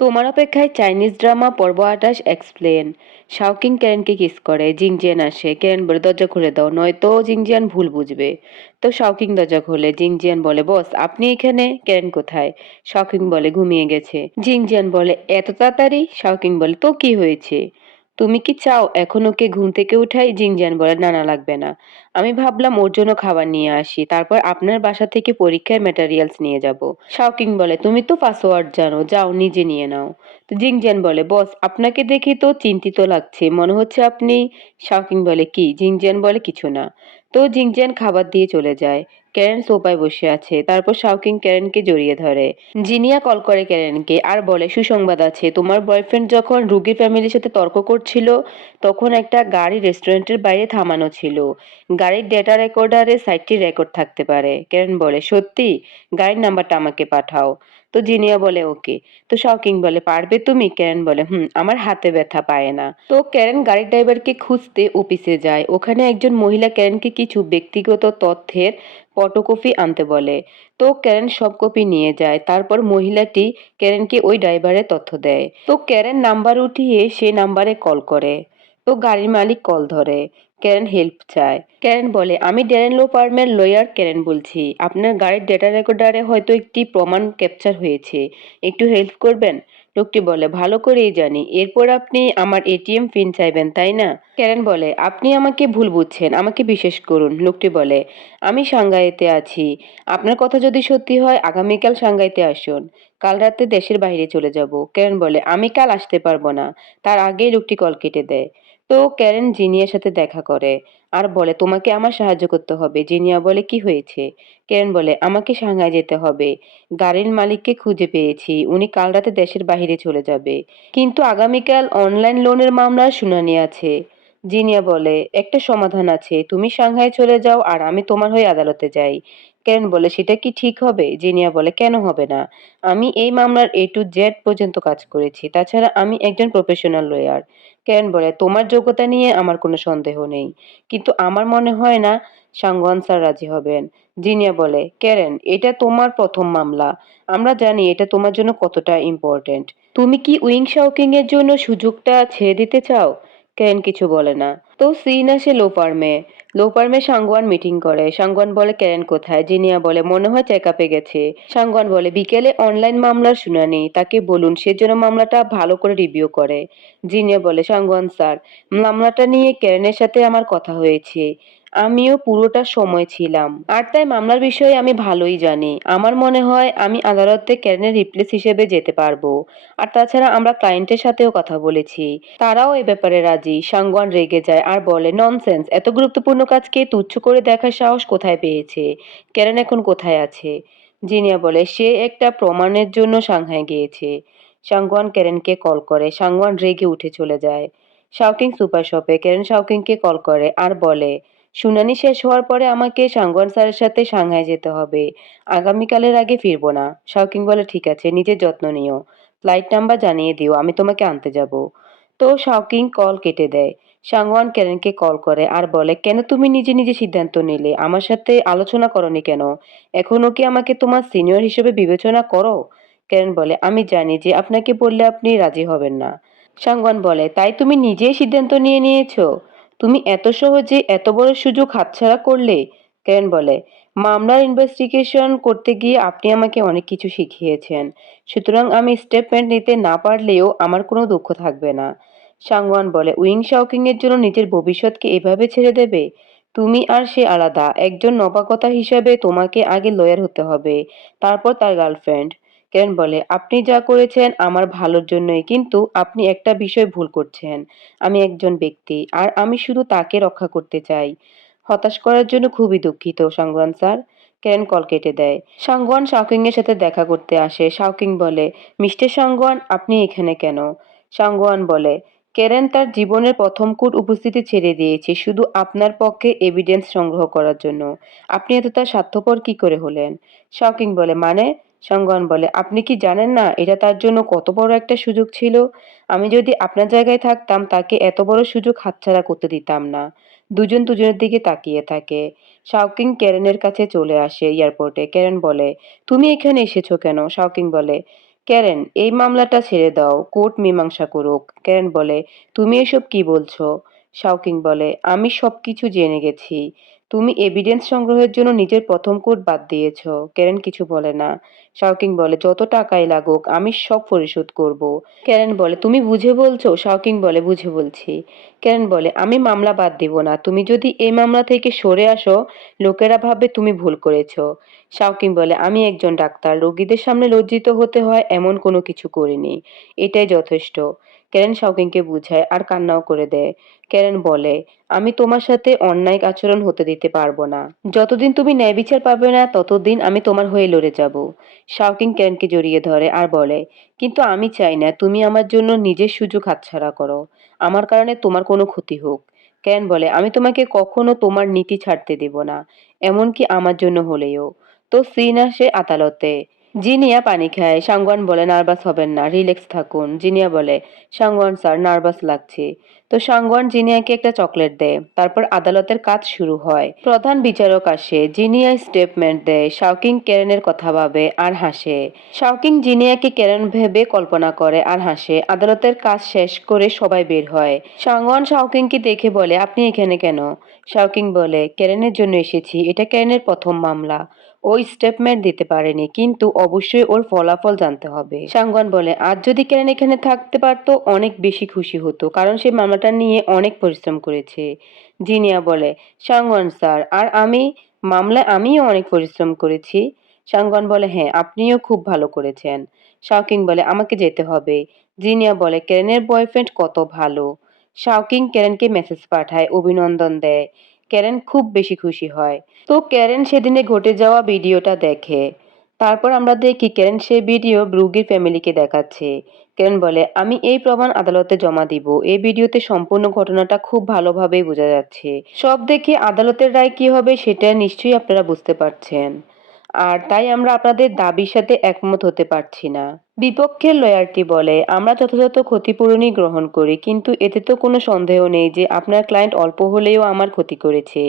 তোমার অপেক্ষায় Chinese drama পর্ব আটাশ এক্সপ্লেন। শাওকিং ক্যারেনকে কিস করে। জিংজিয়ান আসে। ক্যারেন বলে, দরজা খুলে দাও, নয়তো জিংজিয়ান ভুল বুঝবে। তো শাওকিং দরজা খোলে। জিংজিয়ান বলে, বস, আপনি এখানে? ক্যারেন কোথায়? শাওকিং বলে, ঘুমিয়ে গেছে। জিংজিয়ান বলে, এত তাড়াতাড়ি? শাওকিং বলে, তো কি হয়েছে? তুমি কি চাও এখন ওকে ঘুম থেকে উঠাই জিনজান বলে না না লাগবে না। আমি ভাবলাম ওর জন্য খাবার নিয়ে আসি, তারপর আপনার বাসা থেকে পরীক্ষার ম্যাটেরিয়ালস নিয়ে যাব। শাওকিং বলে, তুমি তো পাসওয়ার্ড জানো, যাও নিজে নিয়ে নাও। তো জিংজান বলে, বস, আপনাকে দেখে তো চিন্তিত লাগছে, মনে হচ্ছে আপনি শাওকিং বলে, কি? জিংজান বলে, কিছু না। তো জিংজিয়ান খাবার দিয়ে চলে যায়। ক্যারেন সোপায় বসে আছে, তারপর শাওকিং ক্যারেনকে জড়িয়ে ধরে। জিনিয়া কল করে ক্যারেনকে, আর বলে, সুসংবাদ আছে, তোমার বয়ফ্রেন্ড যখন রুগীর ফ্যামিলির সাথে তর্ক করছিল, তখন একটা গাড়ি রেস্টুরেন্টের বাইরে থামানো ছিল। গাড়ির ডেটা রেকর্ডারে সাইটটি রেকর্ড থাকতে পারে। ক্যারেন বলে, সত্যি? গাড়ির নাম্বারটা আমাকে পাঠাও। তো জিনিয়া বলে, ওকে। তো শকিং বলে, পারবে তুমি? ক্যারেন বলে, হুম, আমার হাতে ব্যথা পায় না। তো ক্যারেন গাড়ির ড্রাইভারকে খুঁজতে অফিসে যায়। ওখানে একজন মহিলা ক্যারেনকে কিছু ব্যক্তিগত তথ্যের ফটোকপি আনতে বলে। তো ক্যারেন সব কপি নিয়ে যায়। তারপর মহিলাটি ক্যারেনকে ওই ড্রাইভারের তথ্য দেয়। তো ক্যারেন নাম্বার উঠিয়ে সে নাম্বারে কল করে। তো গাড়ির মালিক কল ধরে। ক্যারেন হেল্প চায়। ক্যারেন বলে, আমি ড্যারেন লো ফার্মের লয়ার ক্যারেন বলছি। আপনার গাড়ির ডেটা রেকর্ডারে হয়তো একটি প্রমাণ ক্যাপচার হয়েছে। একটু হেল্প করবেন? লোকটি বলে, ভালো করেই জানি। এরপর আপনি আমার এটিএম পিন চাইবেন, তাই না? ক্যারেন বলে, আপনি আমাকে ভুল বুঝছেন। আমাকে বিশেষ করুন। লোকটি বলে, আমি সাংঘাইতে আছি। আপনার কথা যদি সত্যি হয়, আগামীকাল সাংঘাইতে আসুন। কাল রাতে দেশের বাইরে চলে যাব। ক্যারেন বলে, আমি কাল আসতে পারব না। তার আগেই লোকটি কল কেটে দেয়। তো ক্যারেন জিনিয়ার সাথে দেখা করে আর বলে, তোমাকে আমার সাহায্য করতে হবে। জিনিয়া বলে, কি হয়েছে? ক্যারেন বলে, আমাকে সাংহাই যেতে হবে। গাড়ির মালিককে খুঁজে পেয়েছি। উনি কাল রাতে দেশের বাইরে চলে যাবে। কিন্তু আগামীকাল অনলাইন লোনের মামলার শুনানি আছে। জিনিয়া বলে, একটা সমাধান আছে। তুমি সাংহাই চলে যাও আর আমি তোমার হয়ে আদালতে যাই। কেন বলে? সেটা কি ঠিক হবে? জিনিয়া বলে, কেন হবে না? আমি এই মামলার এ টু জেড পর্যন্ত কাজ করেছি। তাছাড়া আমি একজন প্রফেশনাল লয়ার কেন বলে? তোমার যোগ্যতা নিয়ে আমার কোনো সন্দেহ নেই। কিন্তু আমার মনে হয় না সাংওয়ান স্যার রাজি হবেন। জিনিয়া বলে, কেরেন, এটা তোমার প্রথম মামলা। আমরা জানি এটা তোমার জন্য কতটা ইম্পর্টেন্ট তুমি কি উইং শাউকিং এর জন্য সুযোগটা ছেড়ে দিতে চাও? কেরেন কিছু বলে না। তো সিন আসে লো ফার্মে লো ফার্মে মিটিং করে। সাংগওয়ান বলে, কেরেন কোথায়? জিনিয়া বলে, মনে হয় চেক আপে গেছে। সাংগওয়ান বলে, বিকেলে অনলাইন মামলার শুনানি। তাকে বলুন, সে যেন মামলাটা ভালো করে রিভিউ করে। জিনিয়া বলে সাংগওয়ান স্যার, মামলাটা নিয়ে কেরেনের সাথে আমার কথা হয়েছে। আমিও পুরোটা সময় ছিলাম। আর তাই মামলার বিষয়ে আমি ভালোই জানি। আমার মনে হয় আমি আদালতে ক্যারেনের রিপ্লেস হিসেবে যেতে পারব। আর তাছাড়া আমরা ক্লায়েন্টের সাথেও কথা বলেছি। তারাও এ ব্যাপারে রাজি। সাংগওয়ান রেগে যায় আর বলে ননসেন্স এত গুরুত্বপূর্ণ কাজকে তুচ্ছ করে দেখার সাহস কোথায় পেয়েছে? ক্যারেন এখন কোথায় আছে? জিনিয়া বলে, সে একটা প্রমাণের জন্য সাংহাই গিয়েছে। সাংগওয়ান ক্যারেনকে কল করে। সাংগওয়ান রেগে উঠে চলে যায়। শাওকিং সুপার শপে ক্যারেন শাওকিংকে কল করে আর বলে শুনানি শেষ হওয়ার পরে আমাকে সাংগওয়ান স্যারের সাথে সাংহাই যেতে হবে। আগামীকালের আগে ফিরবো না। শাওকিং বলে, ঠিক আছে, নিজের যত্ন নিও। ফ্লাইট নাম্বার জানিয়ে দিও, আমি তোমাকে আনতে যাব। তো শাওকিং কল কেটে দেয়। সাংওয়ান ক্যারেনকে কল করে, আর বলে, কেন তুমি নিজে নিজে সিদ্ধান্ত নিলে? আমার সাথে আলোচনা করনি কেন? এখনও কি আমাকে তোমার সিনিয়র হিসেবে বিবেচনা করো? ক্যারেন বলে, আমি জানি যে আপনাকে বললে আপনি রাজি হবেন না। সাংওয়ান বলে, তাই তুমি নিজেই সিদ্ধান্ত নিয়ে নিয়েছো? তুমি এত সহজে এত বড় সুযোগ হাতছাড়া করলে কেন? বলে, মামলার ইনভেস্টিগেশন করতে গিয়ে আপনি আমাকে অনেক কিছু শিখিয়েছেন। সুতরাং আমি স্টেটমেন্ট নিতে না পারলেও আমার কোনো দুঃখ থাকবে না। সাংওয়ান বলে, উইং শাওকিং এর জন্য নিজের ভবিষ্যৎকে এভাবে ছেড়ে দেবে? তুমি আর সে আলাদা। একজন নবাগতা হিসাবে তোমাকে আগে লয়ার হতে হবে, তারপর তার গার্লফ্রেন্ড কেন বলে, আপনি যা করেছেন আমার ভালোর জন্যই, কিন্তু আপনি একটা বিষয় ভুল করছেন। আমি একজন ব্যক্তি, আর আমি শুধু তাকে রক্ষা করতে চাই। হতাশ করার জন্য খুবই দুঃখিত সাংগওয়ান স্যার। কেন কল কেটে দেয়? সাংগওয়ান শাওকিং এর সাথে দেখা করতে আসে। শাওকিং বলে, মিস্টার সাংগওয়ান আপনি এখানে কেন? সাংগওয়ান বলে, কেরেন তার জীবনের প্রথম কূট উপস্থিতি ছেড়ে দিয়েছে, শুধু আপনার পক্ষে এভিডেন্স সংগ্রহ করার জন্য। আপনি এত তার স্বার্থপর কি করে হলেন? শকিং বলে মানে সঙ্গন বলে, আপনি কি জানেন না, এটা তার জন্য কত বড় একটা সুযোগ ছিল? আমি যদি আপনার জায়গায় থাকতাম, তাকে এত বড় সুযোগ হাতছাড়া করতে দিতাম না। দুজন দুজনের দিকে তাকিয়ে থাকে। শাওকিং ক্যারেনের কাছে চলে আসে এয়ারপোর্টে। ক্যারেন বলে, তুমি এখানে এসেছ কেন? শাওকিং বলে ক্যারেন এই মামলাটা ছেড়ে দাও, কোর্ট মীমাংসা করুক। ক্যারেন বলে, তুমি এসব কি বলছো? শাওকিং বলে, আমি সব কিছু জেনে গেছি। তুমি এভিডেন্স সংগ্রহের জন্য নিজের প্রথম কোর্ট বাদ দিয়েছ। ক্যারেন কিছু বলে না। শাওকিং বলে, যত টাকাই লাগুক, আমি সব পরিশোধ করব। ক্যারেন বলে, তুমি বুঝে বলছো? শাওকিং বলে, বুঝে বলছি। ক্যারেন বলে, আমি মামলা বাদ দিব না। তুমি যদি এই মামলা থেকে সরে আসো, লোকেরা ভাববে তুমি ভুল করেছ। শাওকিং বলে, আমি একজন ডাক্তার, রোগীদের সামনে লজ্জিত হতে হয়, এমন কোনো কিছু করিনি। এটাই যথেষ্ট। ক্যারেন শাওকিংকে বুঝায়, আর কান্নাও করে দেয়। ক্যারেন বলে, আমি তোমার সাথে অন্যায় আচরণ হতে দিতে পারব না। যতদিন তুমি ন্যায় বিচার পাবে না, ততদিন আমি তোমার হয়ে লড়ে যাব। শাওকিং ক্যারেনকে জড়িয়ে ধরে আর বলে, কিন্তু আমি চাই না, তুমি আমার জন্য নিজের সুযোগ হাতছাড়া করো। আমার কারণে তোমার কোনো ক্ষতি হোক। ক্যারেন বলে, আমি তোমাকে কখনো তোমার নীতি ছাড়তে দেব না, এমনকি আমার জন্য হলেও। তো সিন আসে আদালতে জিনিয়া পানি খায়। সাংওয়ান বলে, নার্ভাস হবেন না, রিল্যাক্স থাকুন। জিনিয়া বলে, সাংওয়ান স্যার, নার্ভাস লাগছে। তো সাংওয়ান জিনিয়াকে একটা চকলেট দেয়। তারপর আদালতের কাজ শুরু হয়। প্রধান বিচারক আসে জিনিয়া স্টেটমেন্ট দেয়, শাওকিং কেরেনের কথা ভাবে, আর হাসে। শাওকিং জিনিয়াকে কেরেন ভেবে কল্পনা করে, আর হাসে। আদালতের কাজ শেষ করে সবাই বের হয়। সাংওয়ান শাওকিংকে দেখে বলে, আপনি এখানে কেন? শাওকিং বলে, কেরেনের জন্য এসেছি। এটা কেরেনের প্রথম মামলা। ও স্টেটমেন্ট দিতে পারেনি, কিন্তু অবশ্যই ওর ফলাফল জানতে হবে। সাংগন বলে, আজ যদি কেরেন এখানে থাকতে পারতো, অনেক বেশি খুশি হতো, কারণ সে মামলাটা নিয়ে অনেক পরিশ্রম করেছে। জিনিয়া বলে, সাংগন স্যার, আর আমি, মামলায় আমিও অনেক পরিশ্রম করেছি। সাংগন বলে হ্যাঁ আপনিও খুব ভালো করেছেন। শাওকিং বলে, আমাকে যেতে হবে। জিনিয়া বলে, কেরেনের বয়ফ্রেন্ড কত ভালো। শাওকিং কেরেনকে মেসেজ পাঠায়, অভিনন্দন দেয়। ক্যারেন খুব বেশি খুশি হয়। তো ক্যারেন সেদিনে ঘটে যাওয়া ভিডিওটা দেখে। তারপর আমরা দেখি ক্যারেন সে ভিডিও ব্রুগির ফ্যামিলিকে দেখাচ্ছে। ক্যারেন বলে, আমি এই প্রমাণ আদালতে জমা দিব। এই ভিডিওতে সম্পূর্ণ ঘটনাটা খুব ভালোভাবেই বোঝা যাচ্ছে। সব দেখে আদালতের রায় কি হবে সেটা নিশ্চয়ই আপনারা বুঝতে পারছেন। আর তাই আমরা আপনাদের দাবির সাথে একমত হতে পারছি না। বিপক্ষের লয়ারটি বলে, আমরা যথাযথ ক্ষতিপূরণই গ্রহণ করি, কিন্তু এতে তো কোনো সন্দেহ নেই যে আপনার ক্লায়েন্ট অল্প হলেও আমার ক্ষতি করেছে।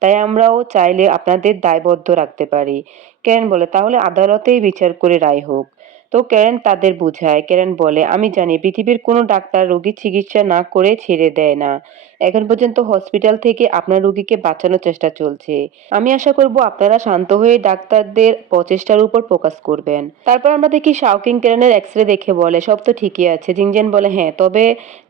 তাই আমরাও চাইলে আপনাদের দায়বদ্ধ রাখতে পারি। ক্যারেন বলে, তাহলে আদালতেই বিচার করে রায় হোক। তো ক্যারেন তাদের বুঝায়, ক্যারেন বলে, আমি জানি পৃথিবীর কোনো ডাক্তার রোগীর চিকিৎসা না করে ছেড়ে দেয় না। এখন পর্যন্ত হসপিটাল থেকে আপনার রোগীকে বাঁচানোর চেষ্টা চলছে। আমি আশা করব আপনারা শান্ত হয়ে ডাক্তারদের প্রচেষ্টার উপর ফোকাস করবেন। তারপর আমরা দেখি শাওকিং কেরানের এক্স রে দেখে বলে, সব তো ঠিকই আছে। জিনজেন বলে হ্যাঁ তবে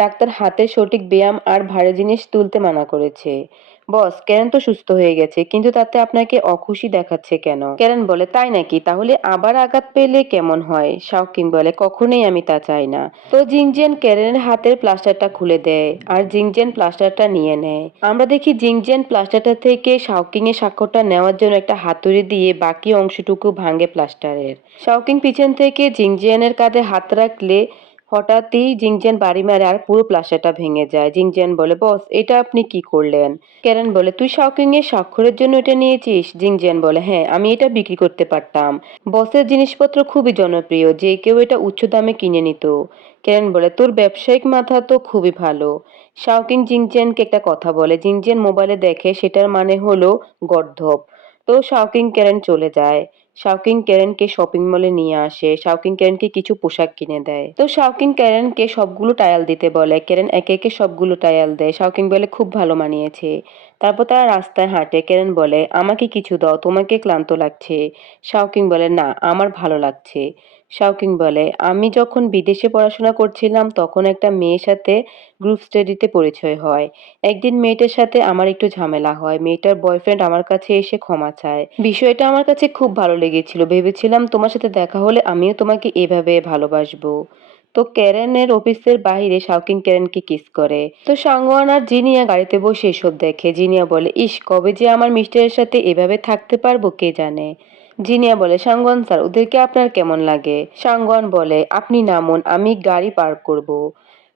ডাক্তার হাতের সঠিক ব্যায়াম আর ভারী জিনিস তুলতে মানা করেছে। বস ক্যারেন তো সুস্থ হয়ে গেছে, কিন্তু তাতে আপনাকে অখুশি দেখাচ্ছে কেন? ক্যারেন বলে, তাই নাকি? তাহলে আবার আঘাত পেলে কেমন হয়? শাওকিং বলে, কখনোই আমি তা চাই না। তো জিংজেন ক্যারেনের হাতের প্লাস্টারটা খুলে দেয়, আর জিংজেন প্লাস্টারটা নিয়ে নেয়। আমরা দেখি জিংজেন প্লাস্টারটা থেকে শাওকিং এর স্বাক্ষরটা নেওয়ার জন্য একটা হাতুড়ি দিয়ে বাকি অংশটুকু ভাঙে প্লাস্টারের শাওকিং পিছন থেকে জিংজেনের কাঁধে হাত রাখলে হঠাৎই জিংজেন বাড়ি মারে আর পুরো প্লাস্টারটা ভেঙে যায়। জিংজেন বলে, বস, এটা আপনি কি করলেন? ক্যারেন বলে, তুই শাওকিং এর স্বাক্ষরের জন্য এটা নিয়েছিস? জিংজেন বলে হ্যাঁ আমি এটা বিক্রি করতে পারতাম। বসের জিনিসপত্র খুবই জনপ্রিয়, যে কেউ এটা উচ্চ দামে কিনে নিত। ক্যারেন বলে, তোর ব্যবসায়িক মাথা তো খুবই ভালো। শাওকিং জিংজেনকে একটা কথা বলে জিংজেন মোবাইলে দেখে সেটার মানে হলো গর্ধব। তো শাওকিং ক্যারেন চলে যায়। শাওকিং ক্যারেনকে শপিং মলে নিয়ে আসে। শাওকিং ক্যারেনকে কিছু পোশাক কিনে দেয়। তো শাওকিং ক্যারেনকে সবগুলো টায়াল দিতে বলে। ক্যারেন একে একে সবগুলো টায়াল দেয়। শাওকিং বলে, খুব ভালো মানিয়েছে। তারপর তারা রাস্তায় হাঁটে। ক্যারেন বলে, আমাকে কিছু দাও, তোমাকে ক্লান্ত লাগছে। শাওকিং বলে, না, আমার ভালো লাগছে। শাওকিং বলে, আমি যখন বিদেশে পড়াশোনা করছিলাম, তখন একটা মেয়ের সাথে গ্রুপ স্টাডিতে পরিচয় হয়। একদিন মেয়েটার সাথে আমার একটু ঝামেলা হয়। মেয়েটার বয়ফ্রেন্ড আমার কাছে এসে ক্ষমা চায়। বিষয়টা আমার কাছে খুব ভালো লেগেছিল। ভেবেছিলাম তোমার সাথে দেখা হলে আমিও তোমাকে এভাবে ভালোবাসবো। তো ক্যারেনের অফিসের বাইরে শাওকিং ক্যারেনকে কিস করে। তো সাংওয়ান আর জিনিয়া গাড়িতে বসে এসব দেখে। জিনিয়া বলে, ইস, কবে যে আমার মিস্টারের সাথে এভাবে থাকতে পারব, কে জানে? জিনিয়া বলে সাংগন স্যার, ওদেরকে আপনার কেমন লাগে? সাংগন বলে, আপনি নামুন, আমি গাড়ি পার্ক করব।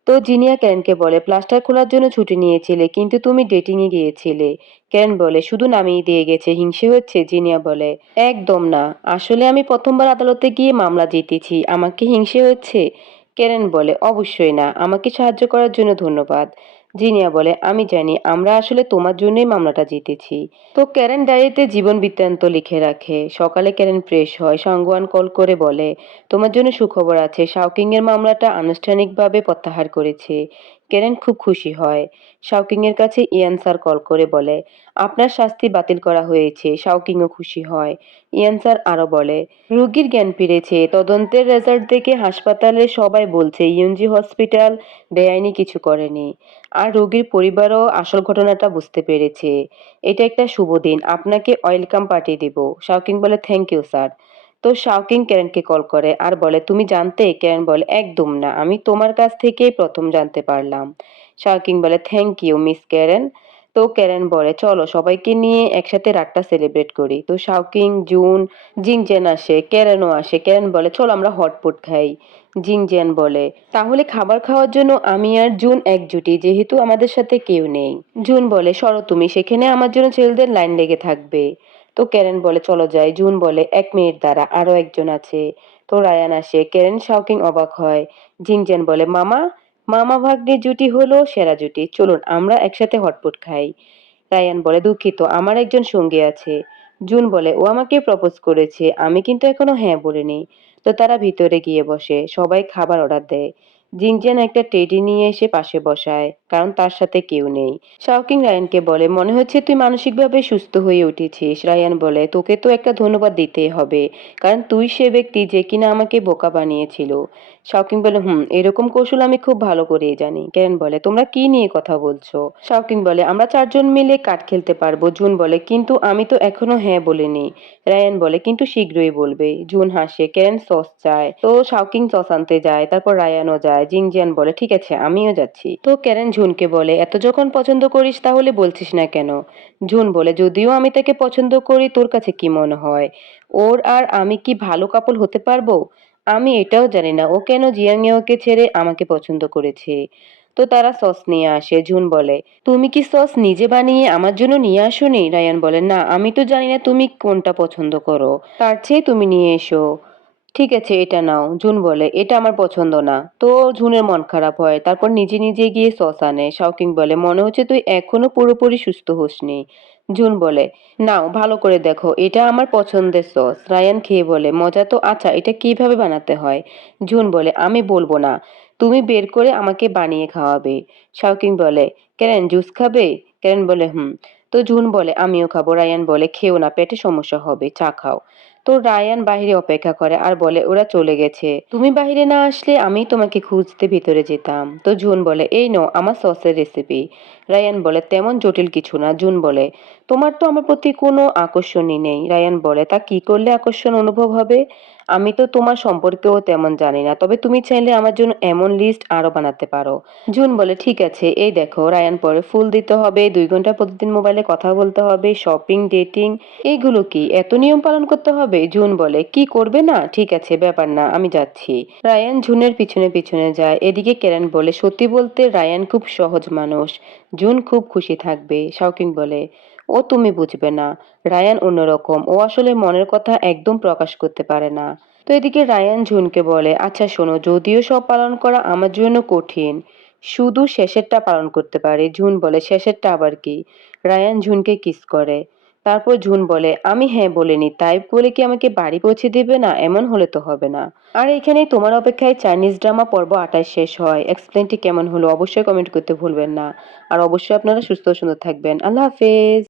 তো জিনিয়া ক্যারেনকে বলে, প্লাস্টার খোলার জন্য ছুটি নিয়েছিলে, কিন্তু তুমি ডেটিংয়ে গিয়েছিলে। ক্যারেন বলে, শুধু নামিয়ে দিয়ে গেছে, হিংসে হচ্ছে? জিনিয়া বলে, একদম না, আসলে আমি প্রথমবার আদালতে গিয়ে মামলা জিতেছি, আমাকে হিংসে হচ্ছে? ক্যারেন বলে, অবশ্যই না, আমাকে সাহায্য করার জন্য ধন্যবাদ। জিনিয়া বলে, আমি জানি, আমরা আসলে তোমার জন্যই মামলাটা জিতেছি। তো ক্যারেন ডায়েরিতে জীবন বৃত্তান্ত লিখে রাখে। সকালে ক্যারেন ফ্রেশ হয় সাংগুয়ান কল করে বলে, তোমার জন্য সুখবর আছে শাওকিং এর মামলাটা আনুষ্ঠানিকভাবে প্রত্যাহার করেছে। ক্যারেন খুব খুশি হয়। শাওকিংয়ের কাছে ইয়ান কল করে বলে, আপনার শাস্তি বাতিল করা হয়েছে, শাওকিংও খুশি হয়। ইয়ান স্যার আরও বলে, রোগীর জ্ঞান ফিরেছে, তদন্তের রেজাল্ট দেখে হাসপাতালে সবাই বলছে ইউনজি হসপিটাল বেআইনি কিছু করেনি। আর রোগীর পরিবারও আসল ঘটনাটা বুঝতে পেরেছে। এটা একটা শুভ দিন, আপনাকে ওয়েলকাম পাঠিয়ে দিব। শাওকিং বলে, থ্যাংক ইউ, স্যার। তো শাওকিং ক্যারেনকে কল করে আর বলে, তুমি জানতে? ক্যারেন বলে, একদম না, আমি তোমার কাছ থেকেই প্রথম জানতে পারলাম। শাওকিং বলে থ্যাংক ইউ মিস ক্যারেন তো ক্যারেন বলে, চলো, সবাইকে নিয়ে একসাথে রাতটা সেলিব্রেট করি। তো শাওকিং, জুন জিংজেন আসে ক্যারেনও আসে ক্যারেন বলে, চলো, আমরা হটপট খাই। জিংজেন বলে, তাহলে খাবার খাওয়ার জন্য আমি আর জুন একজুটি, যেহেতু আমাদের সাথে কেউ নেই। জুন বলে, সরো তুমি, সেখানে আমার জন্য ছেলেদের লাইন লেগে থাকবে। তো ক্যারেন বলে, চলো যাই। জুন বলে, এক মিনিট দ্বারা আরও একজন আছে। তো রায়ান আসে ক্যারেন শাওকিং অবাক হয়। জিংজেন বলে, মামা মামা ভাগ্নে জুটি হলো, সেরা জুটি। চলুন, আমরা একসাথে হটপট খাই। রায়ান বলে, দুঃখিত, আমার একজন সঙ্গী আছে। জুন বলে, ও আমাকে প্রপোজ করেছে, আমি কিন্তু এখনও হ্যাঁ বলিনি। তো তারা ভিতরে গিয়ে বসে, সবাই খাবার অর্ডার দেয়। জিনজেন একটা টেডি নিয়ে এসে পাশে বসায়, কারণ তার সাথে কেউ নেই। শাওকিং রায়ানকে বলে, মনে হচ্ছে তুই মানসিকভাবে সুস্থ হয়ে উঠেছিস। রায়ান বলে, তোকে তো একটা ধন্যবাদ দিতে হবে, কারণ তুই সে ব্যক্তি যে কিনা আমাকে বোকা বানিয়েছিল। শাওকিং বলে, হুম, এরকম কৌশল আমি খুব ভালো করেই জানি। ক্যারেন বলে, তোমরা কি নিয়ে কথা বলছো? শাওকিং বলে, আমরা চারজন মিলে কাঠ খেলতে পারব। জুন বলে, কিন্তু আমি তো এখনও হ্যাঁ বলিনি। রায়ান বলে, কিন্তু শীঘ্রই বলবে। জুন হাসে ক্যারেন সস চায়। তো শাওকিং সস আনতে যায়, তারপর রায়ানও যায়। জিংজিয়ান বলে, ঠিক আছে, আমিও যাচ্ছি। তো ক্যারেন ঝুনকে বলে, এত যখন পছন্দ করিস তাহলে বলছিস না কেন? ঝুন বলে, যদিও আমি তাকে পছন্দ করি, তোর কাছে কি মনে হয়? ওর আর আমি কি ভালো কাপল হতে পারব? আমি এটাও জানি না। ও কেন জিয়াংয়েওকে ছেড়ে আমাকে পছন্দ করেছে? তো তারা সস নিয়ে আসে, ঝুন বলে। তুমি কি সস নিজে বানিয়ে আমার জন্য নিয়ে আসোনি? রায়ান বলে, না, আমি তো জানি না তুমি কোনটা পছন্দ করো। তার চেয়ে তুমি নিয়ে এসো। ঠিক আছে, এটা নাও। জুন বলে, এটা আমার পছন্দ না। তো ঝুনের মন খারাপ হয়। তারপর নিজে নিজে গিয়ে সস আনে। শাওকিং বলে, মনে হচ্ছে তুই এখনও পুরোপুরি সুস্থ হোসনি। জুন বলে, নাও, ভালো করে দেখো, এটা আমার পছন্দের সস। রায়ান খেয়ে বলে, মজা তো আচ্ছা এটা কীভাবে বানাতে হয়? জুন বলে, আমি বলব না, তুমি বের করে আমাকে বানিয়ে খাওয়াবে। শাওকিং বলে, কেরেন, জুস খাবে? কেরেন বলে, হুম। তো জুন বলে, আমিও খাব। রায়ান বলে, খেও না, পেটে সমস্যা হবে, চা খাও। তো রায়ান বাহিরে অপেক্ষা করে আর বলে, ওরা চলে গেছে। তুমি বাহিরে না আসলে আমি তোমাকে খুঁজতে ভিতরে যেতাম। তো জুন বলে, এই নো আমার সসের রেসিপি রায়ান বলে, তেমন জটিল কিছু না। জুন বলে, তোমার তো আমার প্রতি কোনো আকর্ষণই নেই। রায়ান বলে, তা কি করলে আকর্ষণ অনুভব হবে? আমি তো তোমার সম্পর্কেও তেমন জানি না, তবে তুমি চাইলে আমার জন্য এমন লিস্ট আরও বানাতে পারো। জুন বলে, ঠিক আছে, এই দেখো, রায়ান পরে ফুল দিতে হবে, দুই ঘণ্টা প্রতিদিন মোবাইলে কথা বলতে হবে শপিং ডেটিং এইগুলো কি? এত নিয়ম পালন করতে হবে? জুন বলে, কি করবে না? ঠিক আছে, ব্যাপার না, আমি যাচ্ছি। রায়ান জুনের পিছনে পিছনে যায়। এদিকে কেরান বলে, সত্যি বলতে রায়ান খুব সহজ মানুষ। জুন খুব খুশি থাকবে। শাওকিং বলে ও তুমি বুঝবে না। রায়ান অন্যরকম। ও আসলে মনের কথা একদম প্রকাশ করতে পারে না। তো এদিকে রায়ান ঝুনকে বলে আচ্ছা শোনো, যদিও সব পালন করা আমার জন্য কঠিন, শুধু শেষেরটা পালন করতে পারে। ঝুন বলে, শেষেরটা আবার কি? রায়ান ঝুনকে কিস করে। তারপর ঝুন বলে, আমি হ্যাঁ বলিনি, তাই বলে কি আমাকে বাড়ি পৌঁছে দিবে না? এমন হলে তো হবে না। আর এখানেই তোমার অপেক্ষায় চাইনিজ ড্রামা পর্ব আটাশ শেষ হয়। এক্সপ্লেনটি কেমন হলো অবশ্যই কমেন্ট করতে ভুলবেন না। আর অবশ্যই আপনারা সুস্থ সুন্দর থাকবেন। আল্লাহ হাফেজ।